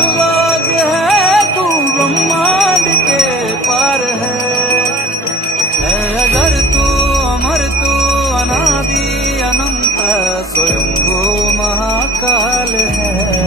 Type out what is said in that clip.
सर्वज्ञ है तू, ब्रह्मांड के पार है अगर तू अमर तू अनादि अनंत, स्वयंभू महाकाल है।